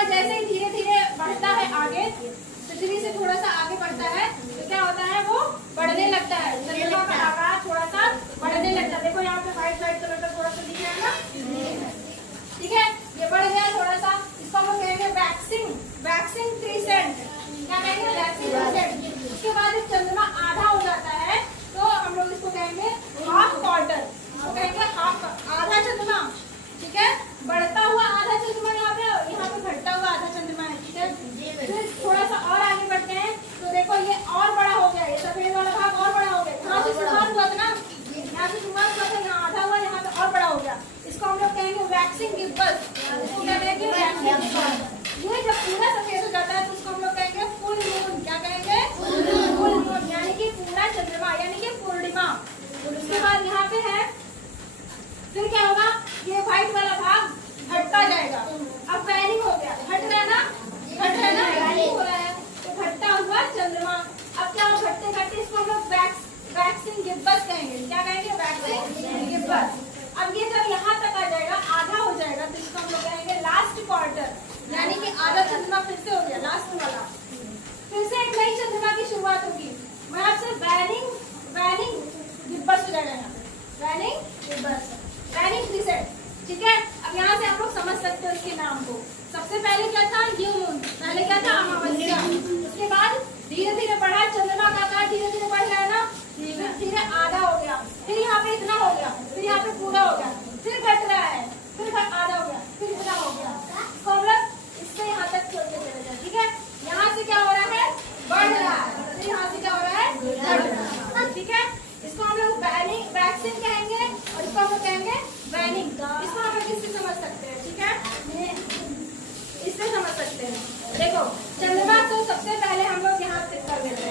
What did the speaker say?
चंद्रमा जैसे ही धीरे धीरे बढ़ता है आगे, पृथ्वी से थोड़ा सा आगे बढ़ता है, तो क्या होता है, वो बढ़ने लगता है। चंद्रमा का आकार थोड़ा सा बढ़ने लगता है। देखो यहाँ पे व्हाइट व्हाइट कलर का थोड़ा सा दिख रहा है ना, ठीक है, ये बढ़ गया थोड़ा सा। इसको हम लोग कहेंगे वैक्सिंग, वैक्सिंग क्रीसेंट। क्या कहेंगे, वैक्सिंग क्रीसेंट। उसके बाद जब चंद्रमा आधा हो जाता है तो हम लोग इसको कहेंगे हाफ क्वार्टर, तो कहेंगे हाफ, आधा चंद्रमा, ठीक है, बढ़ता हुआ आधा चंद्रमा यहाँ पे घटता हुआ आधा चंद्रमा है, ठीक है। फिर थोड़ा सा और आगे बढ़ते हैं तो देखो ये और बड़ा हो गया, ये सफेद वाला भाग और बड़ा हो गया। यहाँ से शुरुआत हुआ था ना, यहाँ से शुरुआत हुआ था, यहाँ आधा हुआ, यहाँ पे और बड़ा हो गया। इसको हम लोग कहेंगे वैक्सिंग गिब्बस। इसको क्या कहेंगे, वैक्सिंग गिब्बस। ये जब पूरा सफेद हो जाता है तो उसको हम लोग कहेंगे फुल मून। क्या कहेंगे, फुल मून, यानी कि पूरा चंद्रमा, यानी कि पूर्णिमा। उसके बाद यहाँ पे है, फिर क्या होगा, ये व्हाइट वाला भाग घटता जाएगा। अब वैनिंग हो गया, घट रहा है ना, घट रहा है ना, वैनिंग हो रहा है, तो घटता हुआ चंद्रमा। अब क्या हो, घटते घटते इसको हम लोग वैक्सिंग गिब्बस कहेंगे। क्या कहेंगे, वैक्सिंग गिब्बस। अब ये जब यहाँ तक आ जाएगा, आधा हो जाएगा, तो इसको हम लोग कहेंगे लास्ट क्वार्टर, यानी कि आधा चंद्रमा फिर से हो गया, लास्ट वाला। फिर से एक नई चंद्रमा की शुरुआत होगी, वहां से वैनिंग गिब्बस हो जाएगा, यहाँ पे वैनिंग गिब्बस, वैनिंग क्रीसेंट, ठीक है। अब यहाँ से आप लोग समझ सकते हो इसके नाम को। सबसे पहले क्या था, न्यू मून, पहले क्या था, अमावस्या। उसके बाद धीरे धीरे बढ़ा, चंद्रमा का आकार धीरे धीरे बढ़ गया ना, धीरे आधा हो गया, फिर यहाँ पे इतना हो गया, फिर यहाँ पे पूरा हो गया, फिर घट रहा है, फिर आधा हो गया, फिर इतना हो गया। इसको हम लोग इससे यहाँ तक छोड़ते चले जाए, ठीक है। यहाँ से क्या हो रहा है, बढ़ रहा है, फिर यहाँ से क्या हो रहा है, घट रहा है, ठीक है। इसको हम लोग वैक्सीन कहेंगे और इसको हम लोग कहेंगे वैनिंग। इसको हम लोग इससे समझ सकते हैं, ठीक है, इससे समझ सकते हैं। देखो चंद्रमा तो सबसे पहले हम लोग यहाँ से कर लेते हैं।